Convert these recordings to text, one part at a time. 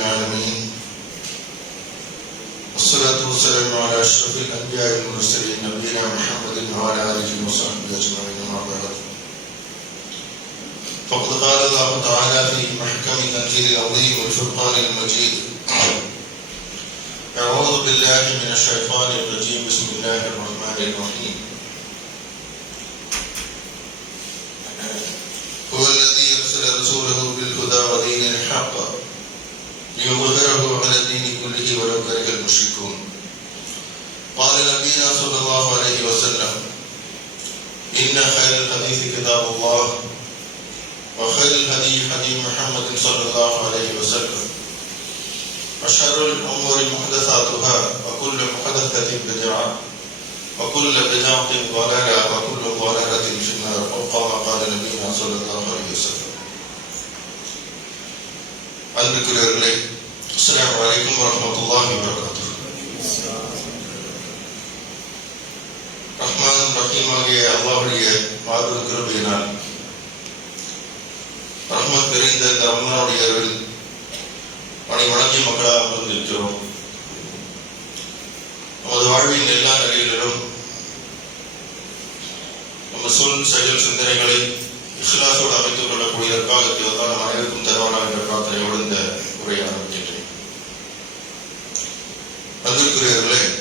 العالمين. والصلاة والسلام على أشرف الأنبياء والمرسلين نبينا محمد وعلى آله وصحبه أجمعين أما بعد. فقد قال الله تعالى في محكم تنزيل العظيم والفرقان المجيد أعوذ بالله من الشيطان الرجيم بسم الله الرحمن الرحيم. ليظهره على الدين كله ولو كره المشركون قال نبينا صلى الله عليه وسلم إن خير الحديث كتاب الله وخير الهدي هدي محمد صلى الله عليه وسلم وشر الأمور محدثاتها وكل محدثة بدعة وكل بدعة ضلالة وكل ضلالة في النار أو كما قال نبينا صلى الله عليه وسلم அன்புக்குரியவர்களே السلام عليكم ورحمة الله وبركاته ரஹ்மான் ரஹீமாகிய ஆகிய அல்லாஹ்வுடைய மாபெரும் கிருபையினால் ரஹ்மத் நிறைந்த இந்த ரமலானுடைய இரவில் பணி வணங்கி மக்களாக அமர்ந்திருக்கிறோம் நமது வாழ்வின் எல்லா நிலைகளிலும் நம்ம சொல் செயல் சிந்தனைகளை இஸ்லாசோடு அமைத்துக் கொள்ளக்கூடியதற்காக தான் நம் அனைவருக்கும் தருவானா என்ற பிரார்த்தனையோடு இந்த கல்வித்துறையர்களே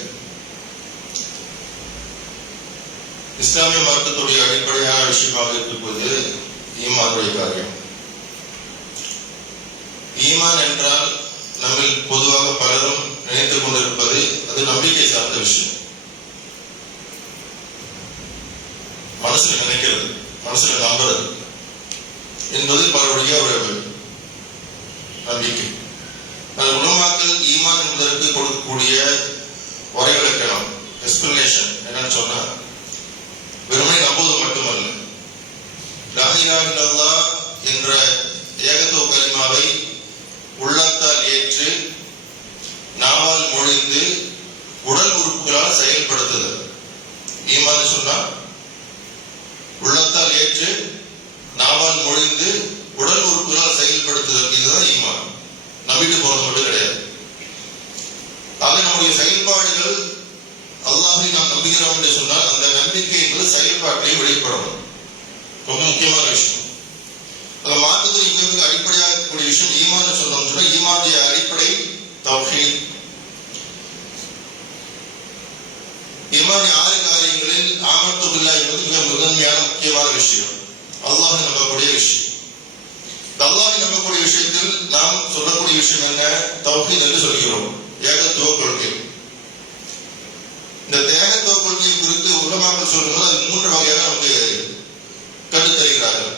இஸ்லாமிய மார்க்கத்துடைய அடிப்படையான விஷயமாக இருப்பது ஈமானுடைய காரியம். ஈமான் என்றால் நம்மில் பொதுவாக பலரும் நினைத்துக் கொண்டிருப்பது அது நம்பிக்கை சார்ந்த விஷயம். மனசுல நினைக்கிறது மனசுல நம்புறது என்பது பலருடைய ஒரு நம்பிக்கை. அது உலமாக்கள் ஈமான் என்பதற்கு கொடுக்கக்கூடிய வரைவிலக்கணம் எக்ஸ்பிளனேஷன் என்னன்னு சொன்னா வெறுமை நம்புவது மட்டுமல்ல. லாஹிலா இல்லல்லா என்ற ஏகத்துவ கரிமாவை உள்ளத்தால் ஏற்று நாவால் மொழிந்து உடல் உறுப்புகளால் செயல்படுத்துதல். ஈமான் சொன்னா உள்ளத்தால் ஏற்று நாவால் மொழிந்து உடல் உறுப்புகளால் செயல்படுத்துதல் இதுதான் ஈமான் நம்பிட்டு போறது மட்டும் கிடையாது ஆக நம்முடைய செயல்பாடுகள் அல்லாஹை நாம் நம்புகிறோம் என்று சொன்னால் அந்த நம்பிக்கை என்பது செயல்பாட்டை வெளிப்படணும் ரொம்ப முக்கியமான விஷயம் அந்த மார்க்கத்தில் இங்கே அடிப்படையாக இருக்கக்கூடிய விஷயம் ஈமான் சொன்னோம் சொன்னா ஈமானுடைய அடிப்படை தௌஹீத் ஈமான் ஆறு காரியங்களில் ஆமத்து பில்லா என்பது மிக முதன்மையான முக்கியமான விஷயம். அல்லாஹ் நம்பக்கூடிய விஷயம். இந்த அல்லாஹ் நம்பக்கூடிய விஷயத்தில் நாம் சொல்லக்கூடிய விஷயம் என்ன? தௌஹீத் என்று சொல்கிறோம் ஏகத்துவ கொள்கை இந்த தேகத்துவ கொள்கையை குறித்து உலமாக்கள் சொல்லும்போது அது மூன்று வகையாக நமக்கு கற்றுத்தருகிறார்கள்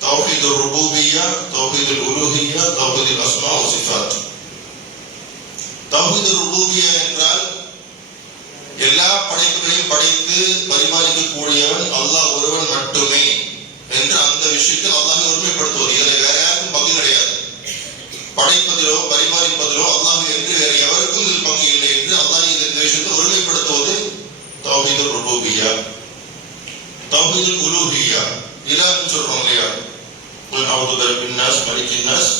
தௌஹீது ருபூபியா தௌஹீது உலூஹியா தௌஹீது அஸ்மா சிஃபாத் தௌஹீது ருபூபியா என்றால் எல்லா படைப்புகளையும் படைத்து பரிபாலிக்கக்கூடியவன் அல்லாஹ் ஒருவன் மட்டுமே என்று அந்த விஷயத்தில் அல்லாஹை ஒருமைப்படுத்துவது இதில் வேற யாருக்கும் பங்கு கிடையாது படைப்பதிலோ பரிபாலிப்பதிலோ அல்லாஹ் என்று வேற எவருக்கும் இதில் பங்கு இல்லை என்று அல்லாஹ் இந்த விஷயத்தை ஒருமைப்படுத்துவது தௌஹீது ருபூபியா தௌஹீது உலூஹியா இலான்னு சொல்றோம் இல்லையா அவுது பரப்பின் நாஸ் மலிக்கின் நாஸ்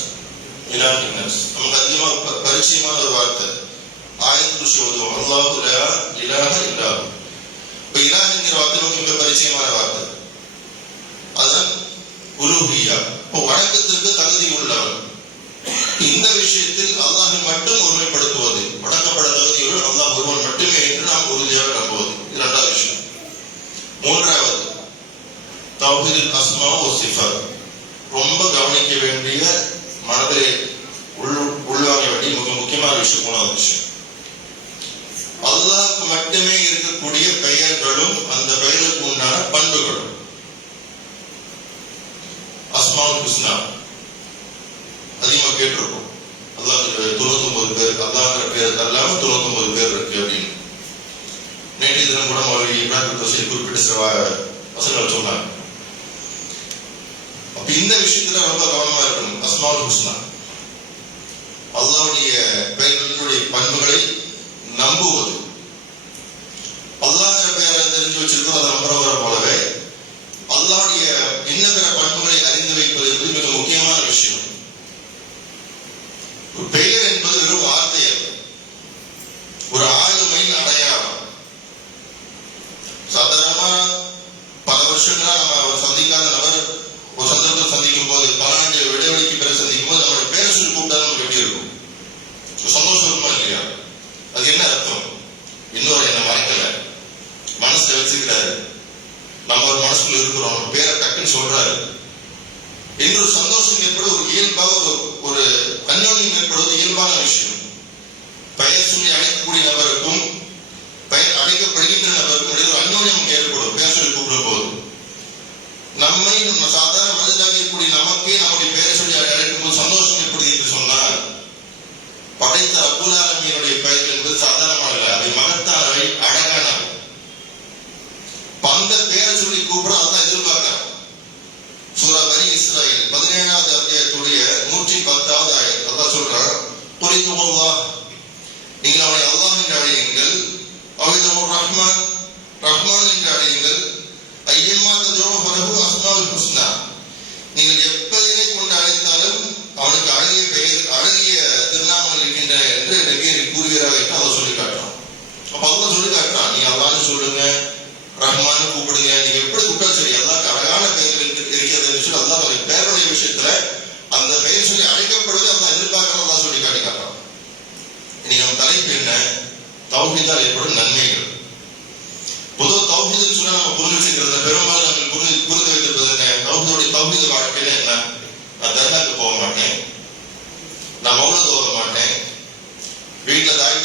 இலாஹின் நாஸ் நமக்கு அதிகமாக பரிச்சயமான ஒரு வார்த்தை ஆயத் குருஷி ஓதுவோம் அல்லாஹு லா இலாஹ இல்லா இப்ப இலாஹ்ங்கிற வார்த்தை நமக்கு மிக பரிச்சயமான வார்த்தை அதுதான் உலூஹியா இப்போ வணக்கத்திற்கு தகுதி உள்ளவன் இந்த விஷயத்தில் அல்லாஹை மட்டும் ஒருமைப்படுத்துவது வணக்கப்பட தகுதியுடன் அல்லாஹ் ஒருவன் மட்டுமே என்று நாம் உறுதியாக நம்புவது இது இரண்டாவது விஷயம் மூன்றாவது தௌஹீதில் அஸ்மா ஒரு சிஃபர் ரொம்ப கவனிக்க வேண்டிய மனதிலே உள் உள்வாங்க வேண்டிய மிக முக்கியமான விஷயம் மூணாவது விஷயம். அல்லாஹ்க்கு மட்டுமே இருக்கக்கூடிய நம்புவது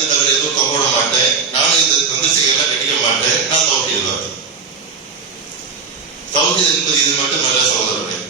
இது தவிர எதுவும் கம்போட மாட்டேன். நானும் இந்த தந்த செயலாம் நடிக்க மாட்டேன். நான் தௌஹீது தான் தௌஹீது என்பது இது மட்டும் நல்ல சகோதரர்கள்.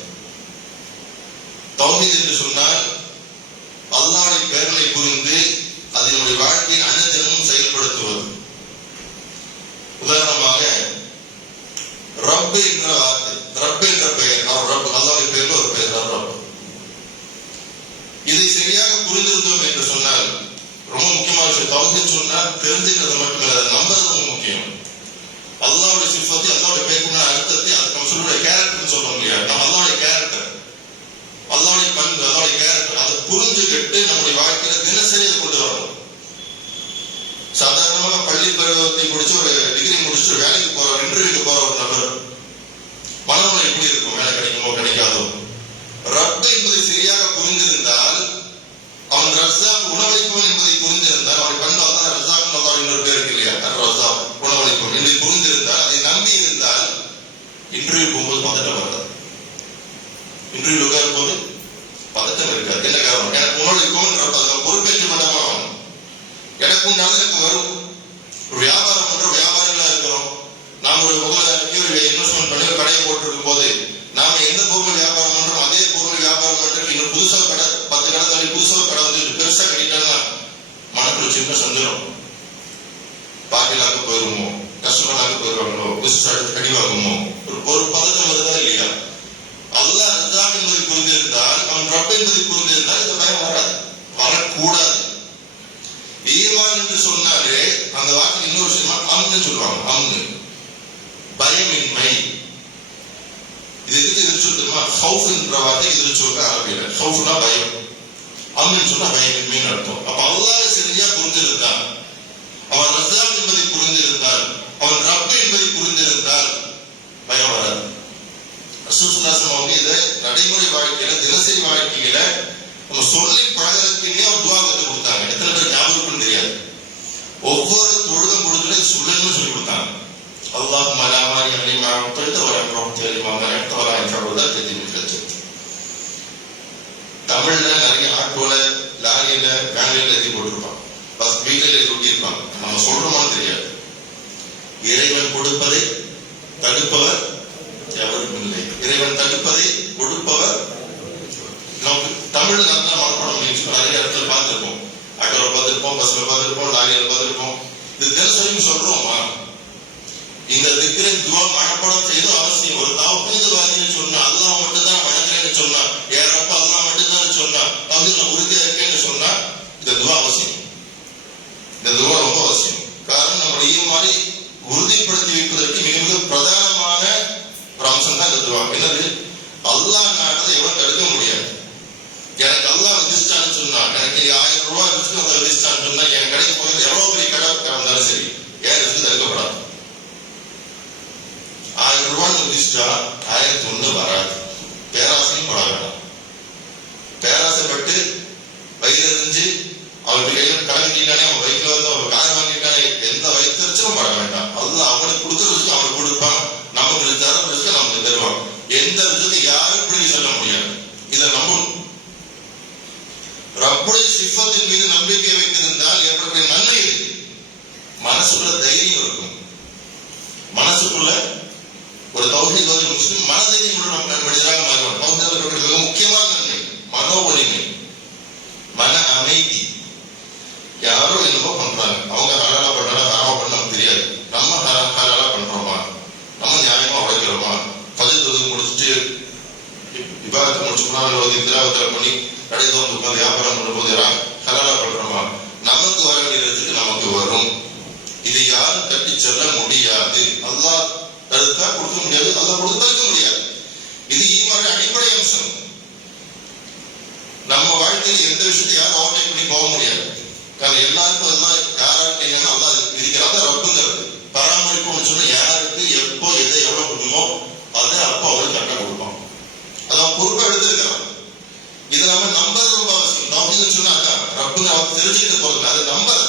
நாம் ஒரு ஒவ்வொரு இன்வெஸ்ட்மெண்ட் பண்ணி ஒரு கடையை போட்டிருக்கும் போது அர்த்தம் அப்ப அல்லாஹ் சரியா புரிஞ்சிருந்தார். அவன் ரசாக் என்பதை புரிந்திருந்தால் அவன் ரப் என்பதை புரிந்திருந்தால் பயம் வராது. அசுசுல்லாசம் அவங்க இதை நடைமுறை வாழ்க்கையில தினசரி வாழ்க்கையில நம்ம சொல்லி பழகிறதுக்குன்னே ஒரு துவா கற்றுக் கொடுத்தாங்க. எத்தனை பேர் ஞாபகம் தெரியாது. ஒவ்வொரு தொழுத முடிஞ்சு சொல்லணும்னு சொல்லி கொடுத்தாங்க. அல்லாஹ் மலாமாரி அலிமா தொழுத ஒரு அப்புறம் தெரியுமா மரத்தோரா என்ற தமிழ்ல நிறைய ஆட்டோல லாரியில வேலையில எழுதி போட்டிருப்பான் பஸ் வீட்டில சுட்டியிருப்பான் நம்ம சொல்றோமான்னு தெரியாது. இறைவன் கொடுப்பதை தடுப்பவர் எவரும் இல்லை இறைவன் தடுப்பதை கொடுப்பவர் நமக்கு தமிழ் நல்லா மனப்பாடம் நிறைய இடத்துல பார்த்துருப்போம். ஆட்டோவில் பார்த்துருப்போம் பஸ்ல பார்த்துருப்போம் லாரியில பார்த்துருப்போம். இது தினசரியும் சொல்றோமா? இந்த திக்கிற துவா மனப்பாடம் செய்யணும் அவசியம். ஒரு தவப்பது வாரின்னு சொன்னா அதுதான் மட்டும் चढ़ा आए धुंध भरा पैरा से ही पैरा से बट्टे அமைதி. யாரோ என்னமோ பண்றாங்க. அவங்க ஹலாலா பண்றாங்க ஹராமா பண்ண நமக்கு தெரியாது. நம்ம ஹலாலா பண்றோமா? நம்ம நியாயமா உழைக்கிறோமா? பதில் தொகுதி முடிச்சுட்டு விவாதத்தை முடிச்சு குணாவில் ஓதி திராவத்தில் பண்ணி கடைசி வந்து உட்காந்து வியாபாரம் பண்ணும்போது யாரும் ஹலாலா பண்றோமா? நமக்கு வர வேண்டியதுக்கு நமக்கு வரும்? இது யாரும் தட்டி செல்ல முடியாது. அல்லாஹ் தடுத்தா கொடுக்க முடியாது அல்லாஹ் கொடுத்தாக்க முடியாது. இது ஈமாவின் அடிப்படை அம்சம். வாழ்க்கையில் எந்த விஷயத்தை யாரும் ஓவர்டேக் பண்ணி போக முடியாது. காரணம் எல்லாருக்கும் அதெல்லாம் யாரா இருக்கீங்கன்னா அல்லாஹ் அதுக்கு விதிக்கிறார் ரப்புங்கிறது. பராமரிப்புன்னு சொன்னா யாருக்கு எப்போ எதை எவ்வளவு கொடுக்குமோ அதை அப்போ அவருக்கு கரெக்டாக கொடுப்பான் அதான் பொறுப்பை எடுத்துருக்கிறான் இது நம்ம நம்பர் ரொம்ப அவசியம். தௌஹீதுன்னு சொன்னா ரப்புங்க ரப்புன்னு அவருக்கு தெரிஞ்சுக்கிட்டு போறது அது நம்பர்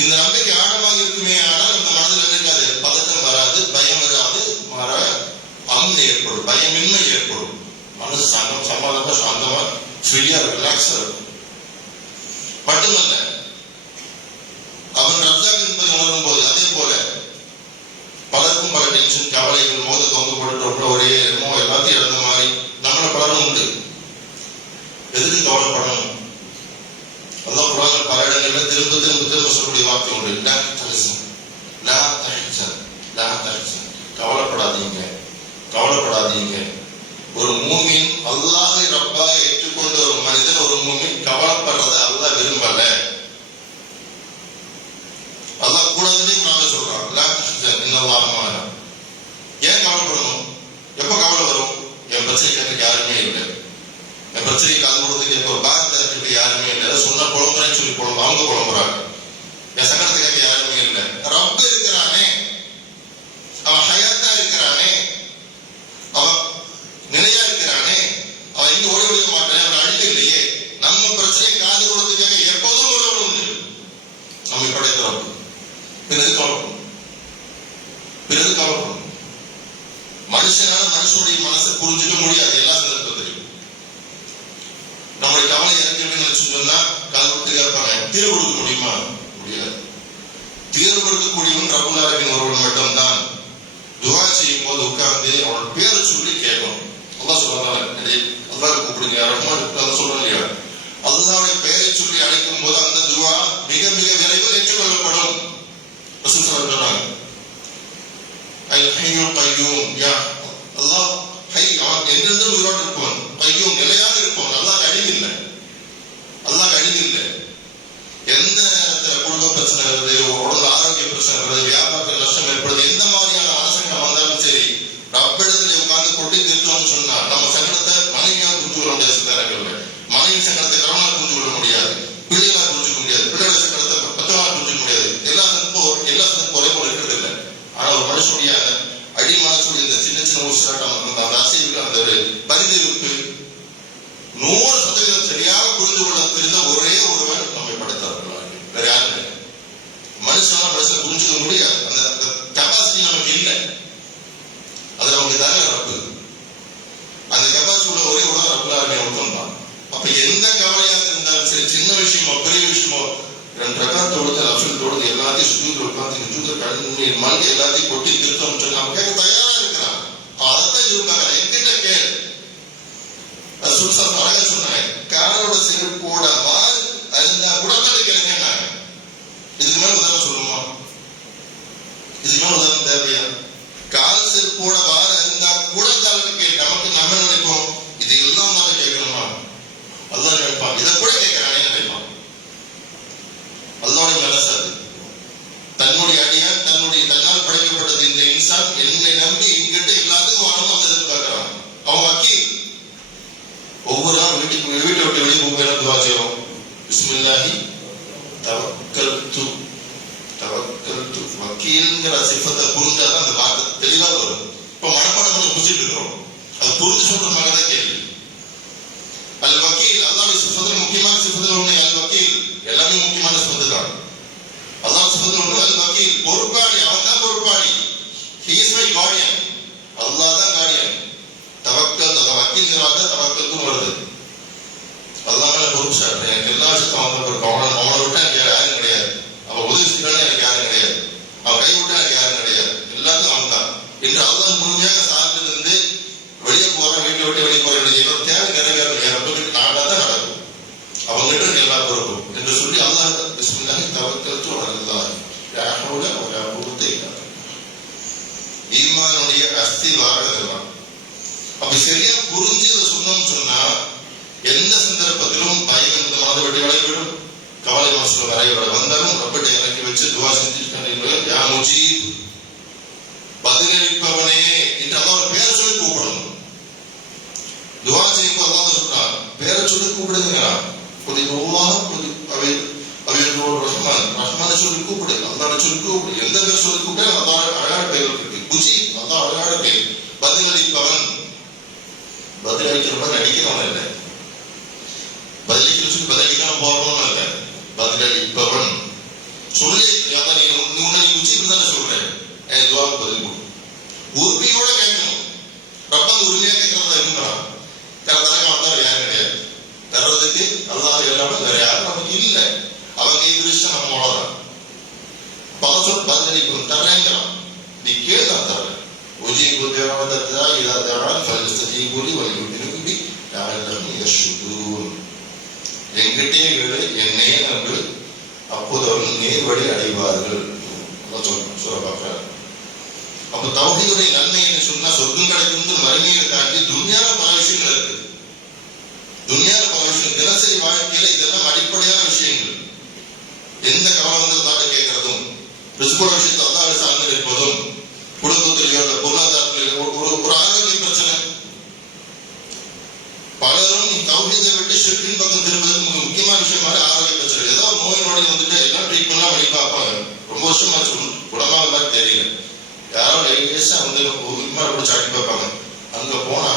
இந்த நம்பிக்கை ஆழமாக இருக்குமே ஆனால் இந்த மனதில் இருக்காது. பதட்டம் வராது பயம் வராது மாற அம்னு ஏற்படும் பயமின்மை ஏற்படும். மனசு சங்கம் சமாதானமா சாந்தமா ஃப்ரீயா ரிலாக்ஸா இருக்கும். மட்டுமல்ல அவன் ரஜாக் என்பதை உணரும் போது அதே போல பலருக்கும் பல டென்ஷன் கவலைகள் மோத தொங்க போட்டு ஒரே இடமோ எல்லாத்தையும் இழந்த மாதிரி நம்மள பலரும் உண்டு. எதுக்கு கவலைப்படணும்? அதான் குரான்ல பல இடங்கள்ல திரும்ப திரும்ப திரும்ப சொல்லக்கூடிய வார்த்தை உண்டு. லா தஹசன் லா தஹசன் லா தஹசன். கவலைப்படாதீங்க. கவலைப்படாதீங்க. ஒரு மூமின் அல்லாஹை ரப்பாக ஏற்றுக்கொண்ட ஒரு மனிதன் ஒரு மூமின் கவலைப்படுறத அல்லாஹ் விரும்பல. அல்லாஹ் கூடாதுன்னு நாங்க சொல்றான். லா ஏன் கவலைப்படணும்? எப்ப கவலை வரும்? என் பிரச்சனை கேட்டு யாருமே இல்லை. என் பிரச்சனை காது கொடுத்து கேட்க ஒரு பாரத இருக்கு யாருமே இல்லை. சொன்ன சொன்னா புலம்புறேன்னு சொல்லி புலம்பு அவங்க புலம்புறாங்க. என் சங்கடத்தை கேட்க யாருமே இல்லை. ரப்ப இருக்கிறானே அவன் ஹயாத்தா இருக்கிறானே அவன் நிலையா இருக்கிறானே அவன் எங்க ஓடி ஓடிய மாட்டானே அவன் அழிக்க இல்லையே நம்ம பிரச்சனை காது கொடுத்து கேட்க எப்போதும் ஒரு உண்டு நம்மை படைத்த ரப்பு பிறகு கவலைப்படும் பிறகு கவலைப்படும் மனுஷனால மனுஷனுடைய மனசை புரிஞ்சுக்க முடியாது எல்லா சந்தர்ப்பத்திலும் நம்முடைய கவலை இறக்கணும்னு நினைச்சு சொன்னா காது கொடுத்து கேட்பாங்க தீர்வு கொடுக்க முடியுமா முடியாது தீர்வு கொடுக்கக்கூடியவன் ரகுலாரின் ஒருவன் மட்டும்தான் துவா செய்யும் போது உட்கார்ந்து அவனோட பேரை சொல்லி கேட்கணும் அல்லாஹ் சொல்றாங்க அல்லாஹ் கூப்பிடுங்க ரஹ்மான் அதை சொல்றோம் இல்லையா அல்லாஹ்வுடைய பெயரை சொல்லி அழைக்கும் போது அந்த துவா மிக மிக விரைவில் ஏற்றுக்கொள்ளப்படும் ரசூல் ஸல்லல்லாஹு அலைஹி வஸல்லம் கையூம் ஹய்யுல் யா அல்லாஹ் ஹை அவன் என்றென்றும் உயிரோடு இருப்பவன் கையூம் நிலையாக கவலை மனசுல வரைவிட வந்தாலும் ரப்பிட்ட இறக்கி வச்சு துவா செஞ்சுட்டு யா முஜீப் பதிலளிப்பவனே என்று அல்லாஹ் ஒரு பேரை சொல்லி கூப்பிடணும். துவா செய்யும் அல்லாஹ் சொல்றான் பேரை சொல்லி கூப்பிடுங்கிறான். புதிய உருவாக புதி அவை அவையோட ரஹ்மான் ரஹ்மான சொல்லி கூப்பிடு அல்லாட சொல்லி கூப்பிடு. எந்த பேர் சொல்லி கூப்பிடு? அல்லாஹ் அழகான பெயர் இருக்கு. குஜி அல்லாஹ் அழகான பெயர் பதிலளிப்பவன் பதிலளிக்கிற மாதிரி நடிக்கிறவன் இல்லை பதிலளிக்கிற சொல்லி பதிலளிக்காம போறவனும் இல்லை பதிலளிப்பவன் சொல்லி அதான் நீ உன்னை நீ உச்சிக்கு தானே சொல்றேன் என் துவாக்கு பதில் கொடு உரிமையோட கேட்கணும் ரப்ப உரிமையா கேட்கறதா இருக்கிறான் கரெக்டாக வந்தா யாரும் கிடையாது தர்றதுக்கு அல்லாஹ் எல்லாமே வேற யாரும் நமக்கு இல்லை அவங்க இது விஷயம் நம்ம அவ்வளவுதான் பல சொல் நீ உஜீபு இதா தேவான் கேளு என்னையே நம்பு அப்போது அவர்கள் நேர்வழி அடைவார்கள். சொல்றாரு அப்ப தௌஹீதுடைய நன்மை என்ன சொன்னா சொர்க்கம் கிடைக்கும் மறுமையை தாண்டி துன்யால பல விஷயங்கள் இருக்கு. துன்யால பல விஷயம் தினசரி வாழ்க்கையில இதெல்லாம் அடிப்படையான விஷயங்கள். எந்த கவலை வந்து தாண்ட கேட்கறதும் ரிஸ்கோட விஷயத்தை அல்லாஹ் சார்ந்து இருப்பதும் குடும்பத்திலேயோ இல்ல பொருளாதாரத்திலேயோ ஒரு ஒரு- ஒரு ஆரோக்கிய பிரச்சனை பலரும் தௌஹீதை விட்டு ஷிர்கின் பக்கம் திரும்புறது மிக முக்கியமான விஷயம் மாதிரி ஆரோக்கிய பிரச்சனை ஏதோ ஒரு நோய் நொடி வந்துட்டு எல்லாம் ட்ரீட்மெண்ட்லாம் பண்ணி பார்ப்பாங்க ரொம்ப வருஷமா குணமாக மாதிரி தெரியல யாரோ லேசா வந்து உண்மை பிடிச்சி அடி பார்ப்பாங்க அங்க போனா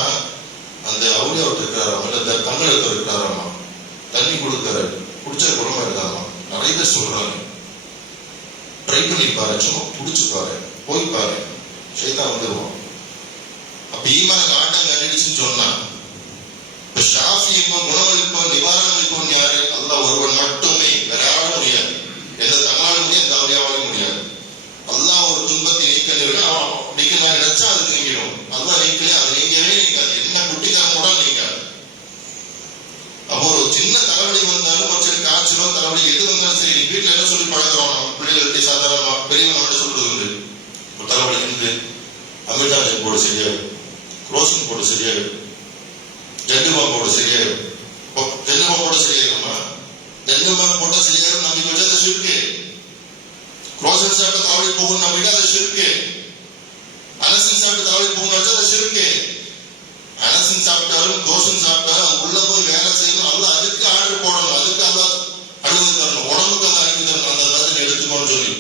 அந்த அவுளியா ஒருத்தர் இருக்கிறாராம் இல்ல இந்த தமிழ் ஒருத்தர் இருக்கிறாராமா தண்ணி கொடுக்காரு குடிச்ச குணமா இருக்காராமா நிறைய பேர் சொல்றாங்க ட்ரை பண்ணி பாரு சும்மா குடிச்சு பாரு போய் பாரு சைதான் வந்துருவோம் அப்ப ஈமான ஆட்டம் கண்டிடுச்சுன்னு சொன்னா இப்ப ஷாஃபி இப்போ குணமளிப்போம் நிவாரணம் அளிப்போம் யாரு அல்லாஹ் ஒருவன் மட்டுமே வேற யாரும் முடியாது எந்த தமிழாலும் முடியாது எந்த அவுளியாவாலும் முடியாது அல்லாஹ் ஒரு துன்பத்தை நீக்க நிறுவனம் அவன் நீக்க நான் நினைச்சா அது நீங்கிடும் அல்லாஹ் நீக்கலையே அது நீங்கவே நீங்காது என்ன குட்டிக்காரன் கூட நீங்காது அப்போ ஒரு சின்ன தலைவலி வந்தாலும் ஒரு சின்ன காய்ச்சலோ தலைவலி எது வந்தாலும் சரி நீ வீட்டுல என்ன சொல்லி பழகிறோம் நம்ம பிள்ளைகளுக்கு சாதாரணமா பெரியவங்க நம்மகிட்ட சொல்றது உண்டு ஒரு தலைவலி இருந்து அமிர்தாஜன் போட சரியாகும் ரோஷன் போட சரியாகும் ஜெண்டுமா போட சரியாகும் ஜெண்டுமா போட சரியாகுமா ஜெண்டுமா போட்டா சரியாகும் நம்பிக்கை வச்சா அது சிறுக்கு ரோஷன் சாப்பிட்ட தலைவலி போகும் நம்பிக்கை அது சிறுக்கு அனசின் சாப்பிட்ட தலைவலி போகும் வச்சா அது சிறுக்கு அனசின் சாப்பிட்டாலும் தோசன் சாப்பிட்டாலும் அது உள்ள போய் வேலை செய்யணும் அல்ல அதுக்கு ஆர்டர் போடணும் அதுக்கு அல்ல அனுமதி தரணும் உடம்புக்கு அந்த அனுமதி தரணும் அந்த மாதிரி எடுத்துக்கோன்னு சொல்லி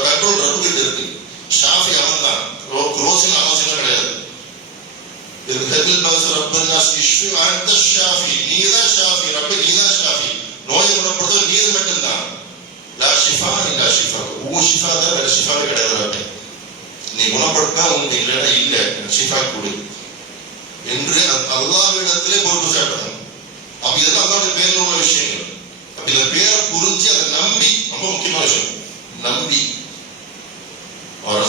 கண்ட்ரோல் ரப்பு கிட்ட இருக்கு ஷாஃபி அவன் தான் ரோசின் அவசியம் கிடையாது இது ஹெபில் பாஸ் ரப்பன்னாஸ் இஷ்வி அந்த ஷாஃபி நீ தான் ஷாஃபி ரப்ப நீ தான் ஷாஃபி நோயை குணப்படுறது நீ மட்டும்தான் லா ஷிஃபா இல்லா ஷிஃபா உன் ஷிஃபா தான் வேற ஷிஃபாவே கிடையாது ரப்பே நீ குணப்படுத்தா உனக்கு இல்லைன்னா இல்ல ஷிஃபா கொடு என்று அல்லாவிடத்திலே பொறுப்பு சாட்டணும் அப்ப இதெல்லாம் அல்லாவுடைய பேர்ல உள்ள விஷயங்கள் அப்ப இந்த பேரை புரிஞ்சு அதை நம்பி ரொம்ப முக்கியமான விஷயம் நம்பி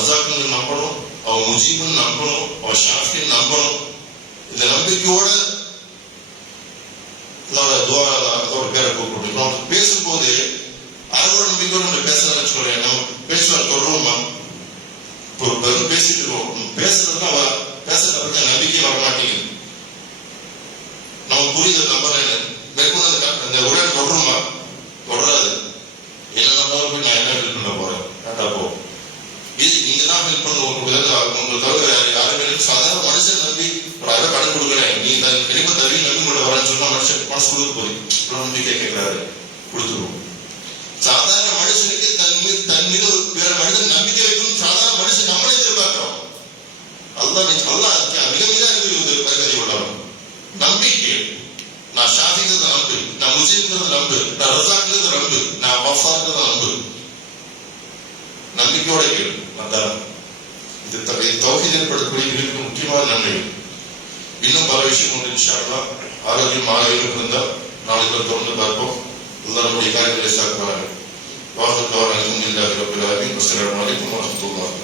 அவன் ரசாக்குன்னு நம்பணும் அவன் முஜீப்னு நம்பணும் அவன் ஷாஃபின்னு நம்பணும் இந்த நம்பிக்கையோட அதோட துவா அதோட பேரை கூப்பிட்டு நம்ம பேசும்போது அதோட நம்பிக்கையோட நம்ம பேசலாம்னு வச்சுக்கோங்க நம்ம பேசுவோம் தொடருமா இப்போ வெறும் பேசிட்டு இருக்கோம் பேசுறதுனா வ- பேசுறத பத்தி நம்பிக்கை வர மாட்டேங்குது நம்ம புரியுது நம்புறேன்னு மேற்கொண்டு அந்த க- அந்த உரையை தொடருமா தொடராது என்ன நம்ம போய் நான் என்ன ஹெல்ப் பண்ண போறேன் வேண்டாம் போ இது நீங்க தான் ஹெல்ப் பண்ணுவோம் உங்களுக்கு உங்களுக்கு தவிர வேற யாருமே இல்லை. சாதாரண மனுஷன் நம்பி ஒரு ஆயிரம் கடன் கொடுக்குறேன் நீ தன் கண்டிப்பா தருவி நம்பி கொண்டு வரேன்னு சொன்னா மனுஷன் மனசு கொடுக்க போகுது நம்பிக்கை கேட்கிறாரு. கொடுத்துருவோம். சாதாரண மனுஷனுக்கு தன் மீது தன் மீது ஒரு பிற மனிதன் நம்பிக்கை வைக்கணும் சாதாரண மனுஷன் நம்மளே எதிர்பார்க்கிறோம். அல்லாஹ் நீ- மிக மிக அறிவு பரிகதி உள்ளவன் நம்பிக்கை. நான் ஷாஃபிங்கிறத நம்பு. நான் முஸ்லீம்ங்கிறத நம்பு. நான் ரசாங்கிறத நம்பு. நான் வஃபாங்கிறத நம்பு. நம்பிக்கையோட கேள் அதான் இது தன்னுடைய தௌஹீத் ஏற்படக்கூடிய மிக முக்கியமான நன்மைகள் இன்னும் பல விஷயம் உண்டு இன்ஷா அல்லாஹ். ஆரோக்கியம் ஆரோக்கியம் இருந்தால் நாளைக்கு தொடர்ந்து பார்ப்போம். அல்லாஹ் நம்முடைய காரியங்களை சாக்குவாங்க வாசல் தவறு அலமதுல்லாஹி ரப்பில் ஆலமீன் அஸ்ஸலாமு அலைக்கும் வரஹ்மத்துல்லாஹி